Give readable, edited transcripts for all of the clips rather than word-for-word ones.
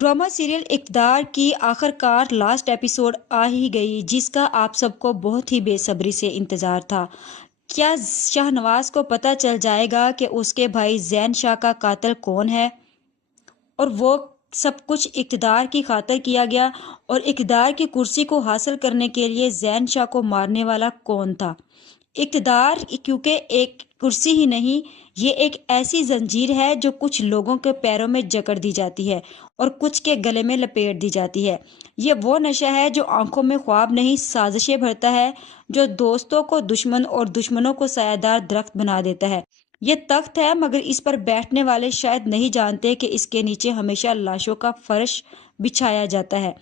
Drama serial इक़्तिदार की आखिरकार last episode आ ही गई, जिसका आप सबको बहुत ही बेसब्री से इंतज़ार था। क्या शाहनवाज को पता चल जाएगा कि उसके भाई ज़ैन शाह का कातिल कौन है और वो सब कुछ इक़्तिदार की खातिर किया गया, और इक़्तिदार की कुर्सी को हासिल करने के लिए ज़ैन शाह को मारने वाला कौन था? इक़्तिदार क्योंकि एक कुर्सी ही नहीं, ये एक ऐसी जंजीर है जो कुछ लोगों के पैरों में जकड़ दी जाती है और कुछ के गले में लपेट दी जाती है। ये वो नशा है जो आंखों में ख्वाब नहीं साजिशें भरता है, जो दोस्तों को दुश्मन और दुश्मनों को सायादार दरख्त बना देता है। ये तख्त है, मगर इस पर बैठने वाले शायद नहीं जानते कि इसके नीचे हमेशा लाशों का फर्श बिछाया जाता है।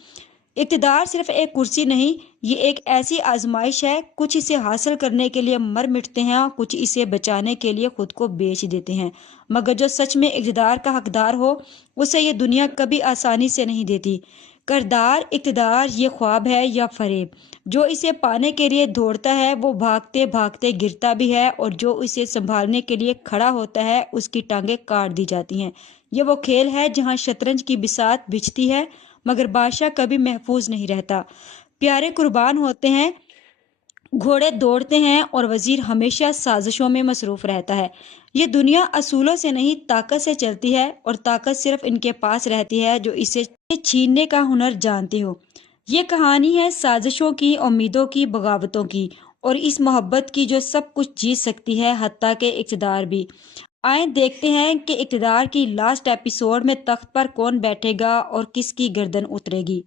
इक़्तिदार सिर्फ एक कुर्सी नहीं, ये एक ऐसी आजमाइश है। कुछ इसे हासिल करने के लिए मर मिटते हैं, कुछ इसे बचाने के लिए खुद को बेच देते हैं। मगर जो सच में इक़्तिदार का हकदार हो, उसे ये दुनिया कभी आसानी से नहीं देती। करदार इक़्तिदार ये ख्वाब है या फरेब? जो इसे पाने के लिए दौड़ता है वो भागते भागते गिरता भी है, और जो इसे संभालने के लिए खड़ा होता है उसकी टांगें काट दी जाती हैं। ये वो खेल है जहाँ शतरंज की बिसात बिछती है, मगर बादशाह कभी महफूज नहीं रहता। प्यारे कुर्बान होते हैं, घोड़े दौड़ते हैं, और वजीर हमेशा साजिशों में मसरूफ रहता है। ये दुनिया असूलों से नहीं ताकत से चलती है, और ताकत सिर्फ इनके पास रहती है जो इसे छीनने का हुनर जानते हो। ये कहानी है साजिशों की, उम्मीदों की, बगावतों की, और इस मोहब्बत की जो सब कुछ जीत सकती है, हत्ता के इक़्तिदार भी। आए देखते हैं कि इक़्तिदार की लास्ट एपिसोड में तख्त पर कौन बैठेगा और किसकी गर्दन उतरेगी।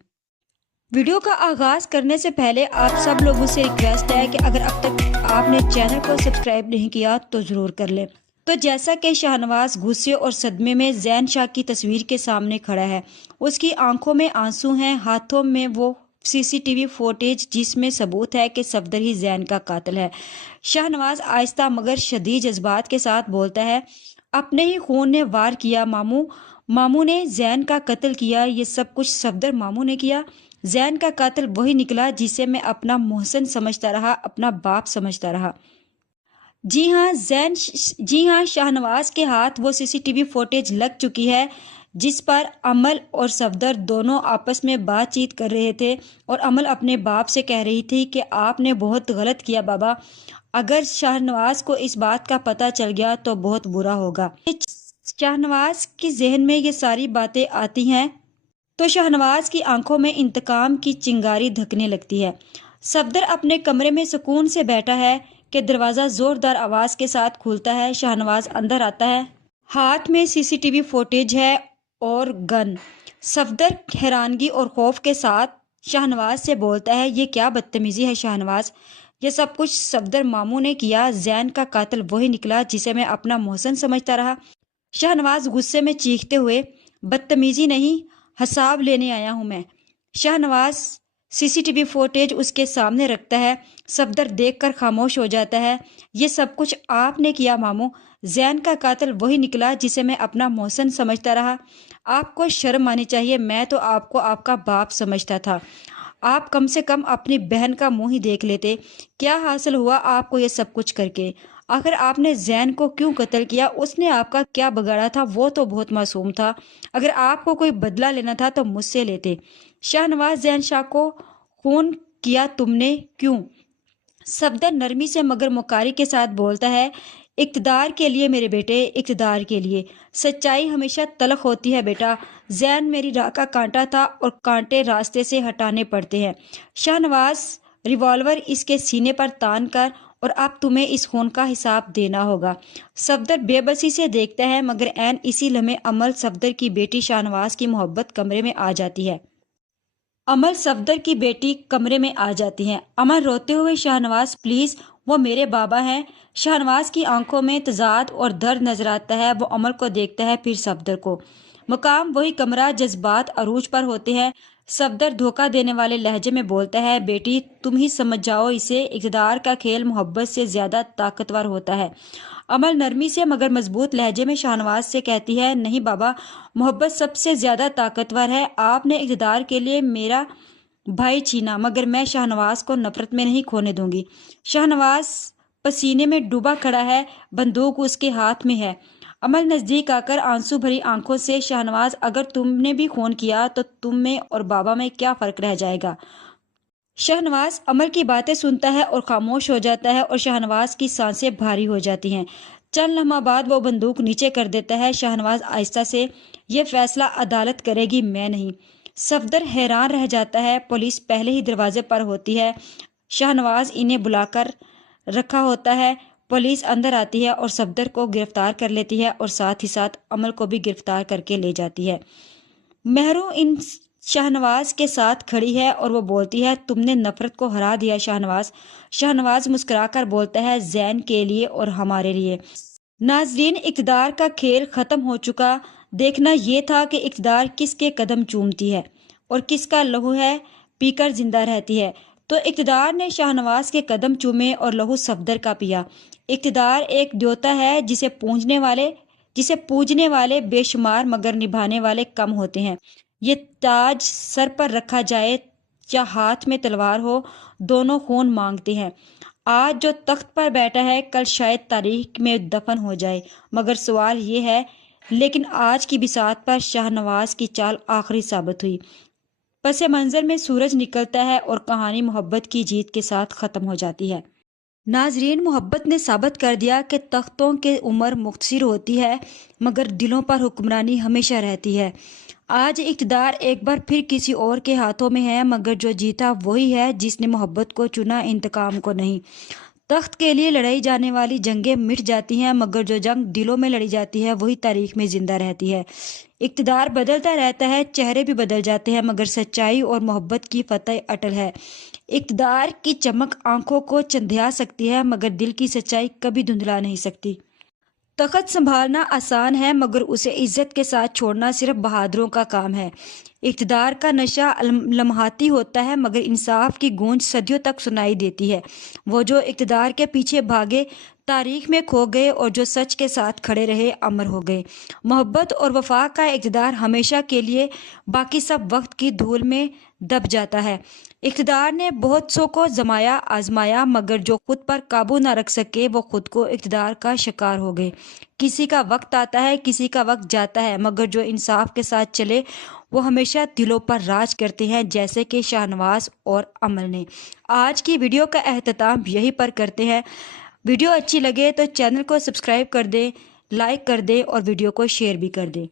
वीडियो का आगाज करने से पहले आप सब लोगों से रिक्वेस्ट है कि अगर अब तक आपने चैनल को सब्सक्राइब नहीं किया तो ज़रूर कर लें। तो जैसा कि शाहनवाज गुस्से और सदमे में ज़ैन शाह की तस्वीर के सामने खड़ा है, उसकी आंखों में आंसू हैं, हाथों में वो सीसीटीवी फुटेज जिसमें सबूत है कि सफदर ही ज़ैन का कातिल है। शाहनवाज आहिस्ता मगर शदीद जज्बात के साथ बोलता है, अपने ही खून ने वार किया मामू। मामू ने ज़ैन का कत्ल किया, ये सब कुछ सफदर मामू ने किया। ज़ैन का कातिल वही निकला जिसे मैं अपना मोहसिन समझता रहा, अपना बाप समझता रहा। जी हाँ, शाहनवाज के हाथ वो सीसीटीवी फुटेज लग चुकी है जिस पर अमल और सफदर दोनों आपस में बातचीत कर रहे थे, और अमल अपने बाप से कह रही थी कि आपने बहुत गलत किया बाबा, अगर शाहनवाज को इस बात का पता चल गया तो बहुत बुरा होगा। शाहनवाज के जहन में ये सारी बातें आती हैं तो शाहनवाज की आंखों में इंतकाम की चिंगारी धकने लगती है। सफदर अपने कमरे में सुकून से बैठा है कि दरवाज़ा ज़ोरदार आवाज़ के साथ खुलता है। शाहनवाज अंदर आता है, हाथ में सीसीटीवी फुटेज है और गन। सफदर हैरानगी और खौफ के साथ शाहनवाज से बोलता है, ये क्या बदतमीज़ी है शाहनवाज, ये सब कुछ सफदर मामू ने किया। ज़ैन का कातिल वही निकला जिसे मैं अपना मोहसिन समझता रहा। शाहनवाज गुस्से में चीखते हुए, बदतमीज़ी नहीं, हिसाब लेने आया हूँ मैं। शाहनवाज सीसीटीवी फुटेज उसके सामने रखता है। सफदर देखकर खामोश हो जाता है। ये सब कुछ आपने किया मामू, ज़ैन का कातिल वही निकला जिसे मैं अपना मोहसिन समझता रहा। आपको शर्म आनी चाहिए, मैं तो आपको आपका बाप समझता था। आप कम से कम अपनी बहन का मुंह ही देख लेते। क्या हासिल हुआ आपको ये सब कुछ करके? आखिर आपने ज़ैन को क्यों कत्ल किया? उसने आपका क्या बिगाड़ा था? वो तो बहुत मासूम था। अगर आपको कोई बदला लेना था तो मुझसे लेते। शाहनवाज, ज़ैन शाह को खून किया तुमने, क्यों? सफदर नरमी से मगर मुकारी के साथ बोलता है, इक़्तिदार के लिए मेरे बेटे, इक़्तिदार के लिए। सच्चाई हमेशा तलख होती है बेटा। ज़ैन मेरी राह का कांटा था और कांटे रास्ते से हटाने पड़ते हैं। शाहनवाज, रिवॉल्वर इसके सीने पर तान कर, और अब तुम्हें इस खून का हिसाब देना होगा। सफदर बेबसी से देखता है, मगर ऐन इसी लम्हे अमल, सफदर की बेटी शाहनवाज की मोहब्बत कमरे में आ जाती है। अमल सफदर की बेटी कमरे में आ जाती है। अमल रोते हुए, शाहनवाज प्लीज़, वो मेरे बाबा हैं। शाहनवाज की आंखों में तजाद और दर्द नजर आता है। वो अमल को देखता है, फिर सफदर को। मुकाम वही कमरा, जज्बात अरूज पर होते हैं। सफदर धोखा देने वाले लहजे में बोलता है, बेटी तुम ही समझ जाओ इसे, इक़्तिदार का खेल मोहब्बत से ज़्यादा ताकतवर होता है। अमल नरमी से मगर मजबूत लहजे में शाहनवाज से कहती है, नहीं बाबा, मोहब्बत सबसे ज़्यादा ताकतवर है। आपने इक़्तिदार के लिए मेरा भाई छीना, मगर मैं शाहनवाज को नफरत में नहीं खोने दूंगी। शाहनवाज पसीने में डूबा खड़ा है, बंदूक उसके हाथ में है। अमल नज़दीक आकर आंसू भरी आंखों से, शाहनवाज अगर तुमने भी खून किया तो तुम में और बाबा में क्या फ़र्क रह जाएगा। शाहनवाज अमल की बातें सुनता है और खामोश हो जाता है और शाहनवाज की सांसें भारी हो जाती हैं। चंद लम्हा बाद वो बंदूक नीचे कर देता है। शाहनवाज आहिस्ता से, ये फैसला अदालत करेगी, मैं नहीं। सफदर हैरान रह जाता है। पुलिस पहले ही दरवाजे पर होती है। शाहनवाज इन्हें बुलाकर रखा होता है। पुलिस अंदर आती है और सफदर को गिरफ्तार कर लेती है और साथ ही साथ अमल को भी गिरफ्तार करके ले जाती है। मेहरू इन शाहनवाज के साथ खड़ी है और वो बोलती है, तुमने नफरत को हरा दिया शाहनवाज। शाहनवाज मुस्कुराकर बोलता है, जैन के लिए और हमारे लिए। नाजरीन, इक़्तिदार का खेल ख़त्म हो चुका। देखना ये था कि इक़्तिदार किसके कदम चूमती है और किसका लहू है पीकर जिंदा रहती है। तो इक़्तिदार ने शाहनवाज के कदम चूमे और लहू सफदर का पिया। इक़्तिदार एक देवता है जिसे पूजने वाले बेशुमार मगर निभाने वाले कम होते हैं। ये ताज सर पर रखा जाए या हाथ में तलवार हो, दोनों खून मांगते हैं। आज जो तख्त पर बैठा है कल शायद तारीख में दफन हो जाए, मगर सवाल ये है, लेकिन आज की बिसात पर शाहनवाज की चाल आखिरी साबित हुई। पस मंजर में सूरज निकलता है और कहानी मोहब्बत की जीत के साथ ख़त्म हो जाती है। नाजरीन, मोहब्बत ने साबित कर दिया कि तख्तों की उम्र मुख्तसर होती है मगर दिलों पर हुक्मरानी हमेशा रहती है। आज इक़्तिदार एक बार फिर किसी और के हाथों में है, मगर जो जीता वही है जिसने मोहब्बत को चुना, इंतकाम को नहीं। तख्त के लिए लड़ाई जाने वाली जंगें मिट जाती हैं, मगर जो जंग दिलों में लड़ी जाती है वही तारीख में जिंदा रहती है। इक़्तिदार बदलता रहता है, चेहरे भी बदल जाते हैं, मगर सच्चाई और मोहब्बत की फतह अटल है। इक़्तिदार की चमक आंखों को चंधिया सकती है, मगर दिल की सच्चाई कभी धुंधला नहीं सकती। तख्त संभालना आसान है, मगर उसे इज्जत के साथ छोड़ना सिर्फ बहादुरों का काम है। इक़्तिदार का नशा लम्हाती होता है, मगर इंसाफ की गूंज सदियों तक सुनाई देती है। वो जो इक़्तिदार के पीछे भागे तारीख में खो गए और जो सच के साथ खड़े रहे अमर हो गए। मोहब्बत और वफा का इक़्तिदार हमेशा के लिए, बाकी सब वक्त की धूल में दब जाता है। इक़्तिदार ने बहुत सौ को जमाया आजमाया, मगर जो खुद पर काबू ना रख सके वो खुद को इक़्तिदार का शिकार हो गए। किसी का वक्त आता है, किसी का वक्त जाता है, मगर जो इंसाफ के साथ चले वो हमेशा दिलों पर राज करते हैं, जैसे कि शाहनवाज और अमल ने। आज की वीडियो का एहतताम यहीं पर करते हैं। वीडियो अच्छी लगे तो चैनल को सब्सक्राइब कर दें, लाइक कर दें और वीडियो को शेयर भी कर दें।